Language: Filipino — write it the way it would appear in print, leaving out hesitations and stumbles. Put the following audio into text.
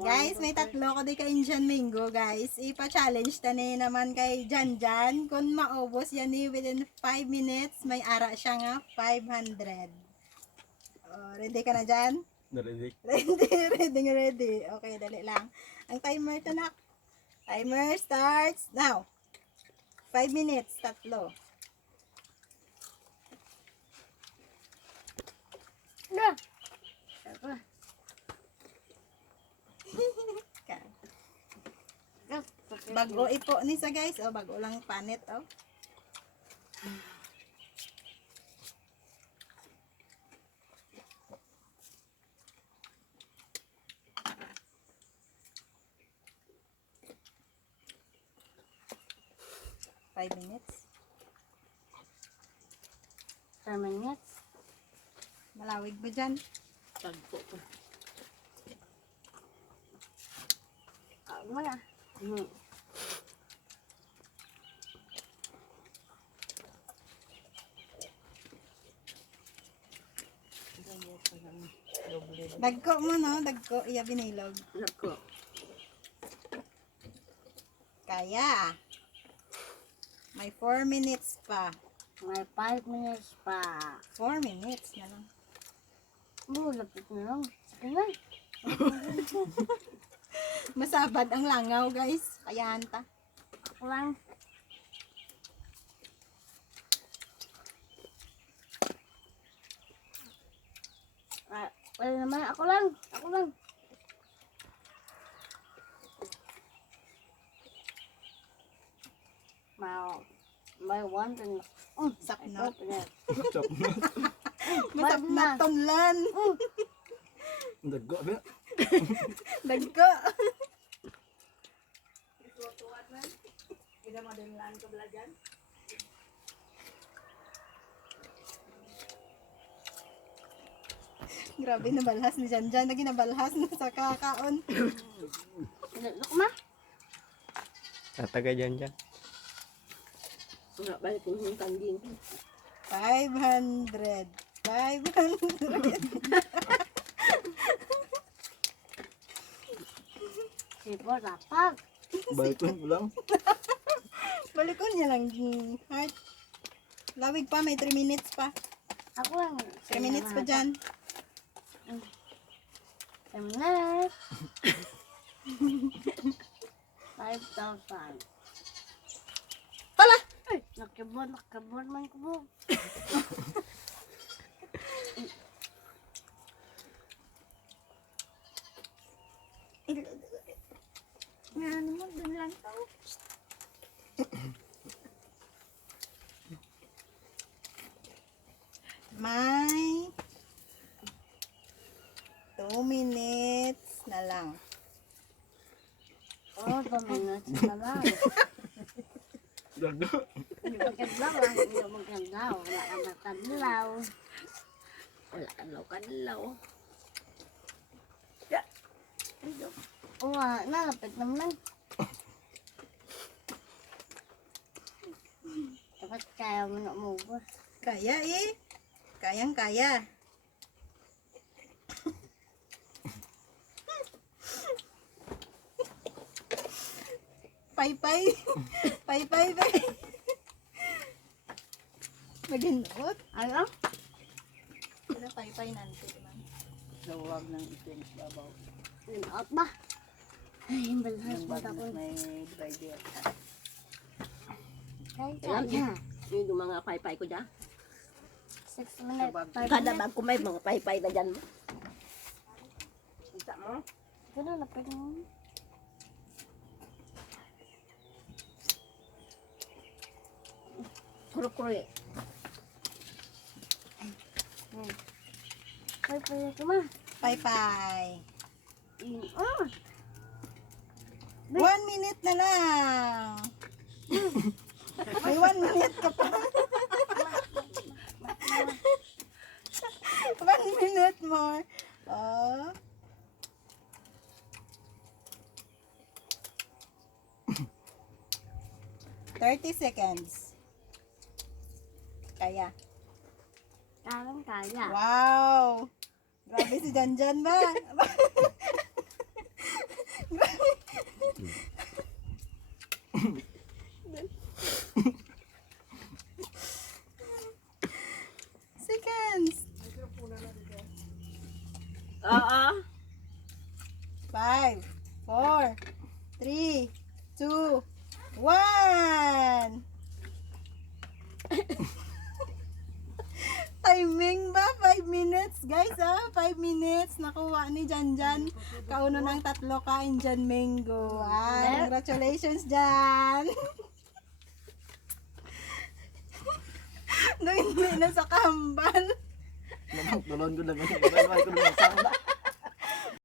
Guys, may tatlo ko di ka Indian mango, guys. Ipa-challenge tani naman kay Janjan. Kung maubos yan within 5 minutes, may ara siya nga 500. Oh, ready ka na dyan? Narinig. Ready. Okay, dali lang. Ang timer to na. Timer starts now. 5 minutes, tatlo. Na. Bago ipo ni sa guys. Oh, bago lang panit. Oh. Five minutes. 10 minutes. Malawig ba dyan? Tagpo ko. Wala. Dagko mo, no? Dagko. Iya binilog. Nako. Kaya. May 4 minutes pa. May 5 minutes pa. 4 minutes na lang. Lapit na lang. Sige na. Masabad ang langaw, guys. Kaya hanta. Ako lang. Wala naman. Ako lang. Ako lang. May one thing. Sapnot. Chop. Masapnot tonlan. Dago ba? Dagko. Grabe, nabalhas ni Janjan. Naging nabalhas na sa kakaon. Look ma. Tatagay dyan dyan. Wala balik yung kanding. 500. 500. Sipo, rapag. Balkon mo lang. Balikon niya lang. Heart. Lawig pa. May 3 minutes pa. Ako lang. 3 minutes pa dyan. 10 minutes. 5,000. Pala! Nakabon man ko po. Nga naman, dun lang tao. May 2 minutes na lang. Oh, 2 minutes na lang. Dago. Hindi magkadlaw lang. Hindi magkadlaw. Wala ka magkadlaw. Wala ka magkadlaw. Oo, nalapit naman. Dapat kaya mo na umubos. Kaya eh. Kayang kaya. Pay-pay. Pay-pay. Maginot. Ano? Pero pay-pay nanti. Huwag ng itin sa babaw. Out ba? Ay, balhas mo ako. May driver. Kaya. Yung mga paypay ko dyan. 6 minutes. 5 Kada minutes. bag ko may mga paypay na dyan mo. Isa mo? Ganun, lapit mo. Kuro-kuro eh. Ay, pwede ito ma. Pay-pay. Oh, 1 minute na lang. May 1 minute ka pa. 1 minute more. Oh. $30 seconds. Kaya. Karang kaya. Wow! Grabe si Janjan ba? Oo. 5, 4, 3, 2, 1. Timing ba? 5 minutes, guys, 5 minutes. Nakuha ni Janjan. Kauno ng 3 ka, Indian mango. Congratulations, Jan. No, hindi na sa kambal. Tulon ko lang. Tulon ko lang.